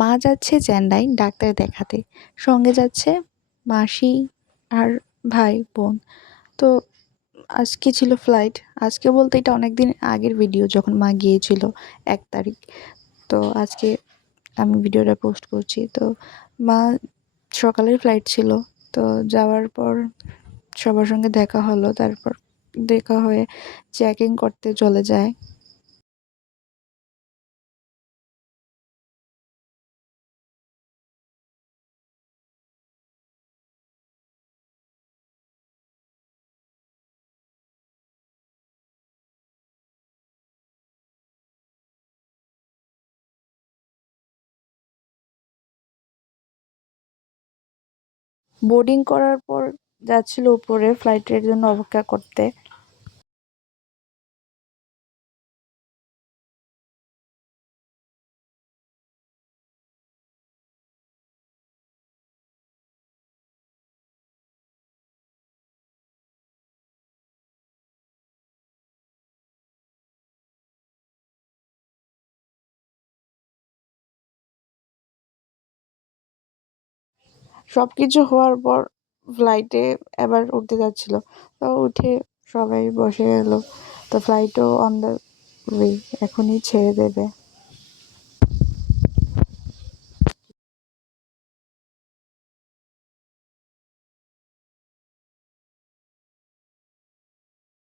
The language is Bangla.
মা যাচ্ছে চেন্নাই ডাক্তার দেখাতে, সঙ্গে যাচ্ছে মাসি আর ভাই বোন। তো আজকে ছিল ফ্লাইট। আজকে বলতে এটা অনেক দিন আগের ভিডিও, যখন মা গিয়েছিল 1 তারিখ। তো আজকে আমি ভিডিওটা পোস্ট করছি। তো মা সকালের ফ্লাইট ছিল। তো যাওয়ার পর সবার সঙ্গে দেখা হলো, তারপর দেখা হয়ে চেকিং করতে চলে যায়। বোর্ডিং করার পর যাচ্ছিল উপরে ফ্লাইটের জন্য অপেক্ষা করতে। সবকিছু হওয়ার পর ফ্লাইটে এবার উঠতে যাচ্ছিল। তো উঠে সবাই বসে গেল। তো ফ্লাইটও অন দ্য ওয়ে, এখনই ছেড়ে দেবে।